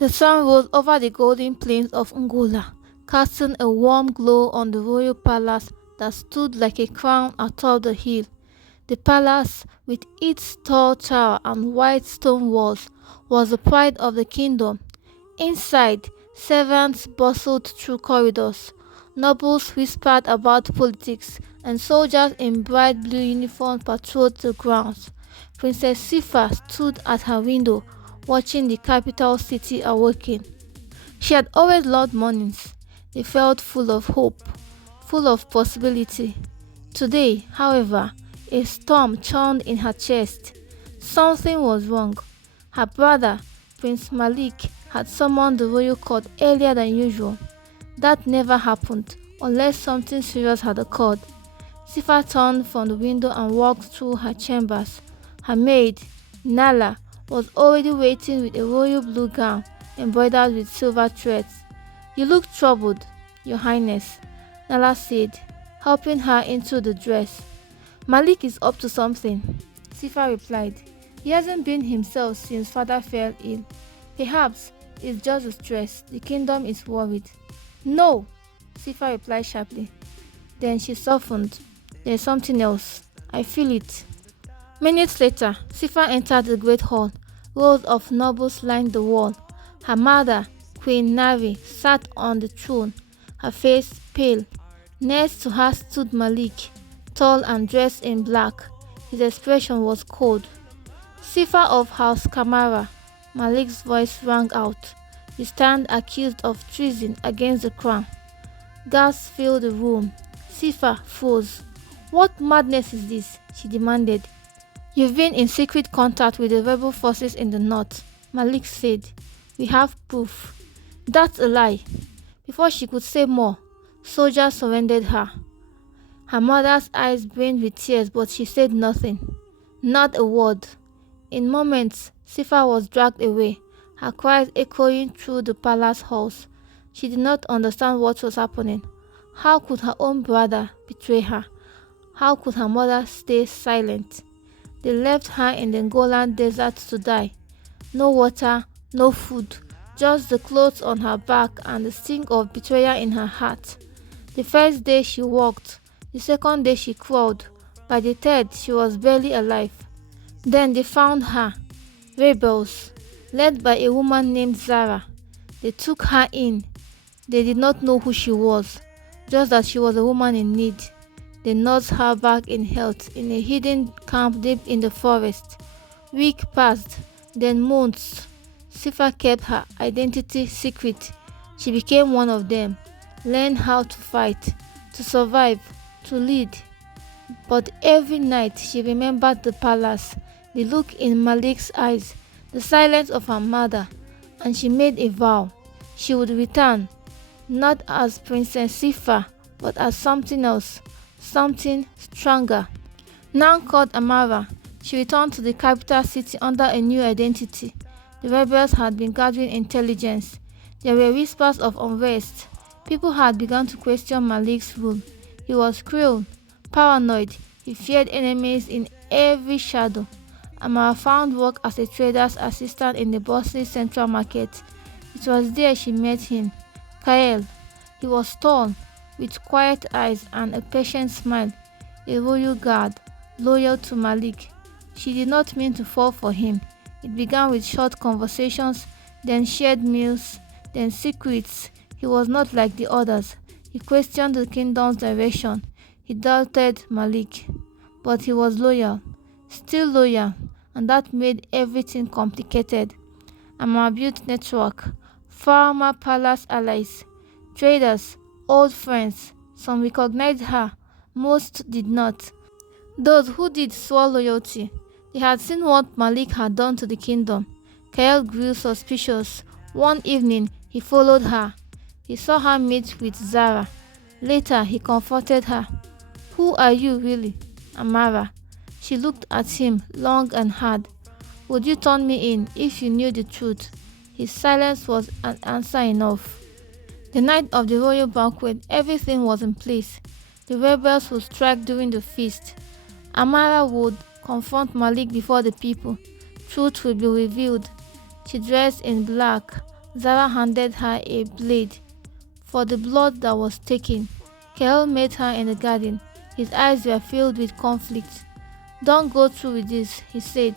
The sun rose over the golden plains of Angola, casting a warm glow on the royal palace that stood like a crown atop the hill. The palace, with its tall tower and white stone walls, was the pride of the kingdom. Inside, servants bustled through corridors, nobles whispered about politics, and soldiers in bright blue uniforms patrolled the grounds. Princess Sifa stood at her window, watching the capital city awaken. She had always loved mornings. They felt full of hope, full of possibility. Today, however, a storm churned in her chest. Something was wrong. Her brother, Prince Malik, had summoned the royal court earlier than usual. That never happened unless something serious had occurred. Sifa turned from the window and walked through her chambers. Her maid, Nala, was already waiting with a royal blue gown embroidered with silver threads. "You look troubled, Your Highness," Nala said, helping her into the dress. "Malik is up to something," Sifa replied. "He hasn't been himself since father fell ill. Perhaps it's just the stress. The kingdom is worried." "No," Sifa replied sharply. Then she softened. "There's something else. I feel it." Minutes later, Sifa entered the great hall. Rows of nobles lined the wall. Her mother, Queen Nari, sat on the throne, her face pale. Next to her stood Malik, tall and dressed in black. His expression was cold. "Sifa of House Kamara," Malik's voice rang out. "You stand accused of treason against the crown." Gasps filled the room. Sifa froze. "What madness is this?" she demanded. "You've been in secret contact with the rebel forces in the north," Malik said. "We have proof." "That's a lie." Before she could say more, soldiers surrendered her. Her mother's eyes brimmed with tears, but she said nothing. Not a word. In moments, Sifa was dragged away, her cries echoing through the palace halls. She did not understand what was happening. How could her own brother betray her? How could her mother stay silent? They left her in the Angolan desert to die. No water, no food, just the clothes on her back and the sting of betrayal in her heart. The first day she walked, the second day she crawled, by the third she was barely alive. Then they found her, rebels, led by a woman named Zara. They took her in. They did not know who she was, just that she was a woman in need. They nursed her back in health in a hidden camp deep in the forest. Weeks passed, then months. Sifa kept her identity secret. She became one of them, learned how to fight, to survive, to lead. But every night she remembered the palace, the look in Malik's eyes, the silence of her mother, and she made a vow. She would return, not as Princess Sifa, but as something else, something stronger. Now called Amara, she returned to the capital city under a new identity. The rebels had been gathering intelligence. There were whispers of unrest. People had begun to question Malik's rule. He was cruel, paranoid. He feared enemies in every shadow. Amara found work as a trader's assistant in the bustling central market. It was there she met him, Kael. He was tall, with quiet eyes and a patient smile, a royal guard, loyal to Malik. She did not mean to fall for him. It began with short conversations, then shared meals, then secrets. He was not like the others. He questioned the kingdom's direction. He doubted Malik. But he was loyal, still loyal, and that made everything complicated. Amara built network, farmer palace allies, traders, old friends. Some recognized her, most did not. Those who did swore loyalty. They had seen what Malik had done to the kingdom. Kael grew suspicious. One evening, he followed her. He saw her meet with Zara. Later, he confronted her. "Who are you really?" "Amara." She looked at him long and hard. "Would you turn me in if you knew the truth?" His silence was an answer enough. The night of the royal banquet, everything was in place. The rebels would strike during the feast. Amara would confront Malik before the people. Truth would be revealed. She dressed in black, Zara handed her a blade for the blood that was taken. Kel met her in the garden. His eyes were filled with conflict. "Don't go through with this," he said.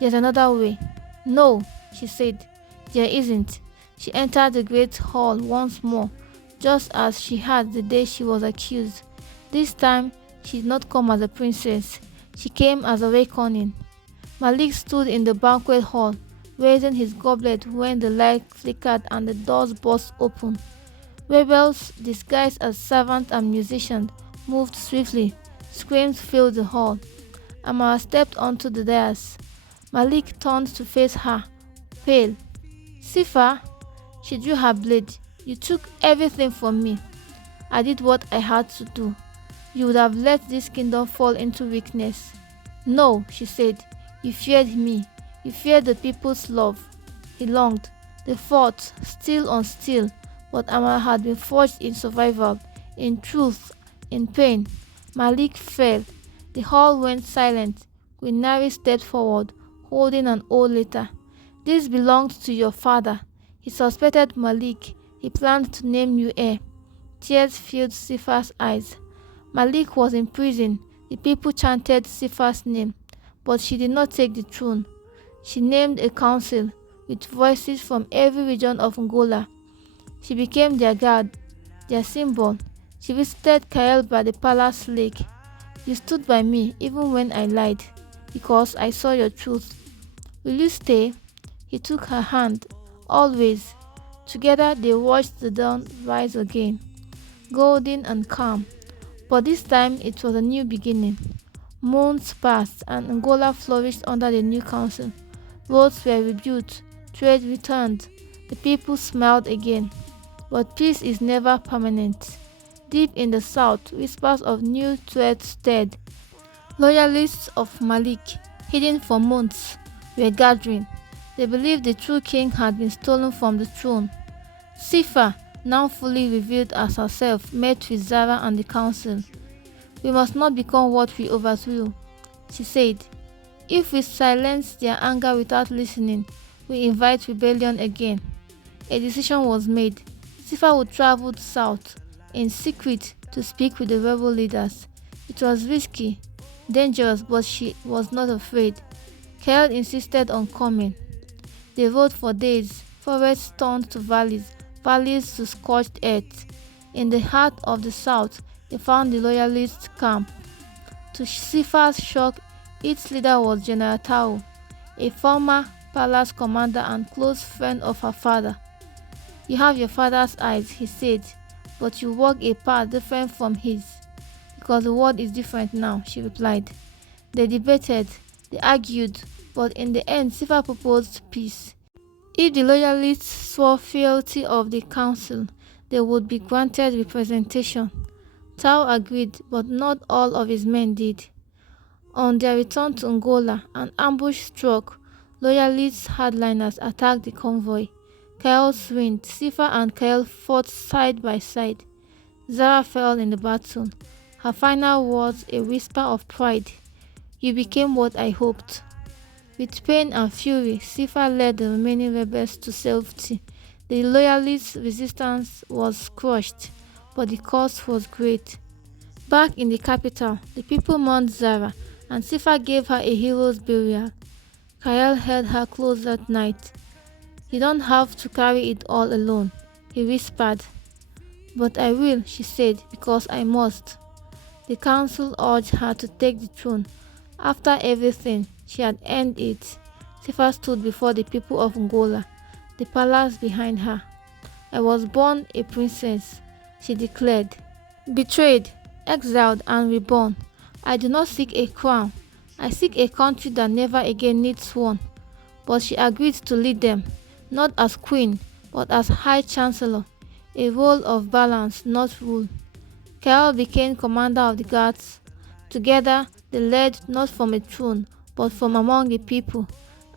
"There's another way." "No," she said. "There isn't." She entered the great hall once more, just as she had the day she was accused. This time, she did not come as a princess. She came as a reckoning. Malik stood in the banquet hall, raising his goblet when the light flickered and the doors burst open. Rebels, disguised as servants and musicians, moved swiftly. Screams filled the hall. Amara stepped onto the dais. Malik turned to face her, pale. "Sifa," she drew her blade. "You took everything from me. I did what I had to do. You would have let this kingdom fall into weakness." "No," she said. "You feared me. You feared the people's love." He longed. They fought, steel on steel, but Amara had been forged in survival, in truth, in pain. Malik fell. The hall went silent. Queen Nari stepped forward, holding an old letter. "This belonged to your father. He suspected Malik. He planned to name you heir." Tears filled Sifa's eyes. Malik was in prison. The people chanted Sifa's name, but she did not take the throne. She named a council with voices from every region of Angola. She became their guard, their symbol. She visited Kael by the palace lake. "You stood by me even when I lied, because I saw your truth. Will you stay?" He took her hand. "Always." Together they watched the dawn rise again, golden and calm. But this time it was a new beginning. Months passed and Angola flourished under the new council. Roads were rebuilt, trade returned, the people smiled again. But peace is never permanent. Deep in the south, whispers of new threats stirred. Loyalists of Malik, hidden for months, were gathering. They believed the true king had been stolen from the throne. Sifa, now fully revealed as herself, met with Zara and the council. "We must not become what we overthrew," she said. "If we silence their anger without listening, we invite rebellion again." A decision was made. Sifa would travel south, in secret, to speak with the rebel leaders. It was risky, dangerous, but she was not afraid. Kel insisted on coming. They rode for days. Forests turned to valleys, valleys to scorched earth. In the heart of the south, they found the loyalist camp. To Sifa's shock, its leader was General Tao, a former palace commander and close friend of her father. "You have your father's eyes," he said, "but you walk a path different from his." "Because the world is different now," she replied. They debated, they argued, but in the end Sifa proposed peace. If the loyalists swore fealty of the council, they would be granted representation. Tao agreed, but not all of his men did. On their return to Angola, an ambush struck. Loyalist hardliners attacked the convoy. Chaos reigned. Sifa and Kael fought side by side. Zara fell in the battle. Her final words a whisper of pride. "You became what I hoped." With pain and fury, Sifa led the remaining rebels to safety. The loyalist resistance was crushed, but the cost was great. Back in the capital, the people mourned Zara, and Sifa gave her a hero's burial. Kael held her close that night. "You don't have to carry it all alone," he whispered. "But I will," she said, "because I must." The council urged her to take the throne. After everything, she had earned it. Sifa stood before the people of Angola, the palace behind her. "I was born a princess," she declared. "Betrayed, exiled, and reborn. I do not seek a crown. I seek a country that never again needs one." But she agreed to lead them, not as queen, but as high chancellor, a role of balance, not rule. Kael became commander of the guards. Together, they led not from a throne, but from among the people.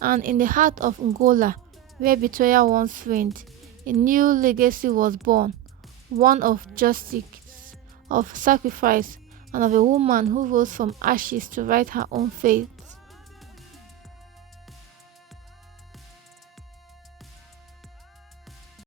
And in the heart of Angola, where betrayal once reigned, a new legacy was born, one of justice, of sacrifice, and of a woman who rose from ashes to write her own fate.